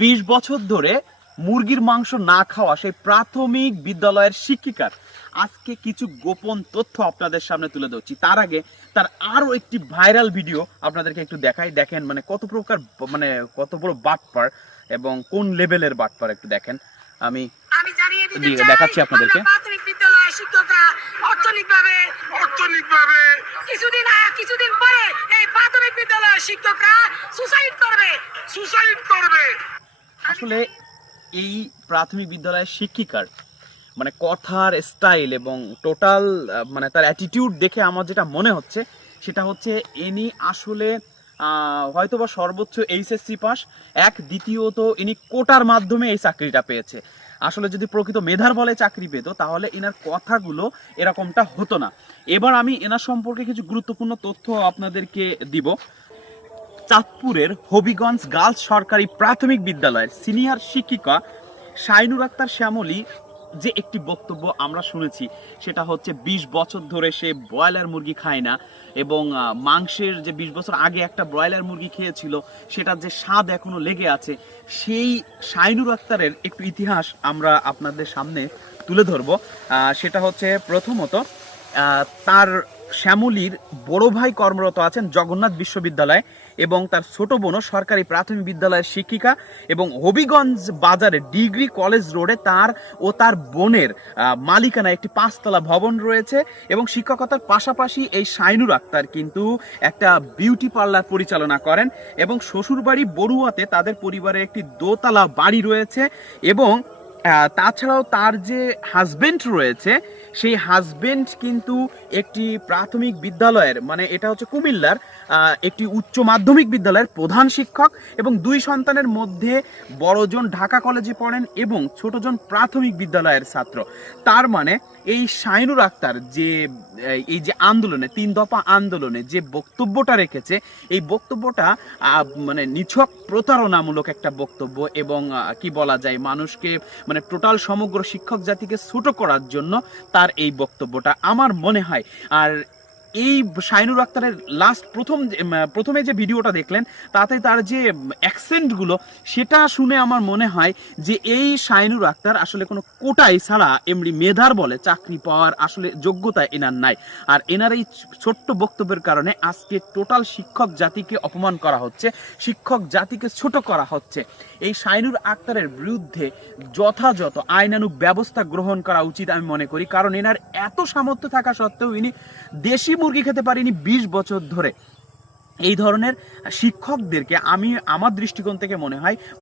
বিশ বছর ধরে মুরগির মাংস না খাওয়া সেই প্রাথমিক বিদ্যালয়ের শিক্ষিকার। আজকে কিছু গোপন তথ্য আপনাদের সামনে তুলে ধরছি। তার আগে তার আরও একটি ভাইরাল ভিডিও আপনাদেরকে একটু দেখাই। দেখেন মানে কত প্রকার মানে কত বড় বাটপার এবং কোন লেভেলের বাটপার একটু দেখেন। আমি দেখাচ্ছি আপনাদেরকে। প্রাথমিক বিদ্যালয়ের শিক্ষকরা অর্থনৈতিকভাবে অর্থনৈতিকভাবে কিছুদিন কিছুদিন পরে এই প্রাথমিক বিদ্যালয়ের শিক্ষকরা সুসাইড সুসাইড করবে। আসলে এই প্রাথমিক বিদ্যালয়ের শিক্ষিকার মানে কথার স্টাইল এবং টোটাল মানে তার অ্যাটিটিউড দেখে আমার যেটা মনে হচ্ছে, সেটা হচ্ছে ইনি আসলে হয়তোবা সর্বোচ্চ এইচএসসি পাস এক দ্বিতীয়ত ইনি কোটার মাধ্যমে এই চাকরিটা পেয়েছে। আসলে যদি প্রকৃত মেধার বলে চাকরি পেত, তাহলে এনার কথাগুলো এরকমটা হতো না। এবার আমি এনার সম্পর্কে কিছু গুরুত্বপূর্ণ তথ্য আপনাদেরকে দিব। চাঁদপুরের হবিগঞ্জ গার্লস সরকারি প্রাথমিক বিদ্যালয়ের সিনিয়র শিক্ষিকা শাইনুর আক্তার শ্যামলী যে একটি বক্তব্য আমরা শুনেছি, সেটা হচ্ছে ২০ বছর ধরে সে ব্রয়লার মুরগি খায় না এবং মাংসের যে ২০ বছর আগে একটা ব্রয়লার মুরগি খেয়েছিল, সেটার যে স্বাদ এখনও লেগে আছে, সেই শাইনুর আক্তারের একটু ইতিহাস আমরা আপনাদের সামনে তুলে ধরবো। সেটা হচ্ছে প্রথমত তার শ্যামলীর বড় ভাই কর্মরত আছেন জগন্নাথ বিশ্ববিদ্যালয়ে এবং তার ছোট বোনও সরকারি প্রাথমিক বিদ্যালয়ের শিক্ষিকা এবং হবিগঞ্জ বাজারে ডিগ্রি কলেজ রোডে তার ও তার বোনের মালিকানা একটি পাঁচতলা ভবন রয়েছে এবং শিক্ষকতার পাশাপাশি এই শাইনুর আক্তার কিন্তু একটা বিউটি পার্লার পরিচালনা করেন এবং শ্বশুরবাড়ি বড়ুয়াতে তাদের পরিবারের একটি দোতলা বাড়ি রয়েছে এবং তাছাড়াও তার যে হাজবেন্ড রয়েছে, সেই হাজবেন্ড কিন্তু একটি প্রাথমিক বিদ্যালয়ের মানে এটা হচ্ছে কুমিল্লার একটি উচ্চ মাধ্যমিক বিদ্যালয়ের প্রধান শিক্ষক এবং দুই সন্তানের মধ্যে বড়জন ঢাকা কলেজে পড়েন এবং ছোটজন প্রাথমিক বিদ্যালয়ের ছাত্র। তার মানে এই শাইনুর আক্তার যে এই যে আন্দোলনে, তিন দফা আন্দোলনে যে বক্তব্যটা রেখেছে, এই বক্তব্যটা মানে নিছক প্রতারণামূলক একটা বক্তব্য এবং কি বলা যায়, মানুষকে মানে টোটাল সমগ্র শিক্ষক জাতিকে ছোট করার জন্য তার এই বক্তব্যটা আমার মনে হয়। আর এই শাইনুর আক্তারের লাস্ট প্রথম প্রথমে যে ভিডিওটা দেখলেন, তাতে তার যে অ্যাকসেন্টগুলো সেটা শুনে আমার মনে হয় যে এই শাইনুর আক্তার আসলে কোনো কোটাই ছাড়া এমনি মেধার বলে চাকরি পাওয়ার আসলে যোগ্যতা এনার নাই। আর এনার এই ছোট্ট বক্তব্যের কারণে আজকে টোটাল শিক্ষক জাতিকে অপমান করা হচ্ছে, শিক্ষক জাতিকে ছোট করা হচ্ছে। এই শাইনুর আক্তারের বিরুদ্ধে যথাযথ আইনানুগ ব্যবস্থা গ্রহণ করা উচিত আমি মনে করি, কারণ এনার এত সামর্থ্য থাকা সত্ত্বেও ইনি দেশি মুরগি খেতে পারিনি বিশ বছর ধরে। এই ধরনের শিক্ষকদেরকে আমি, আমার দৃষ্টিকোণ থেকে মনে হয়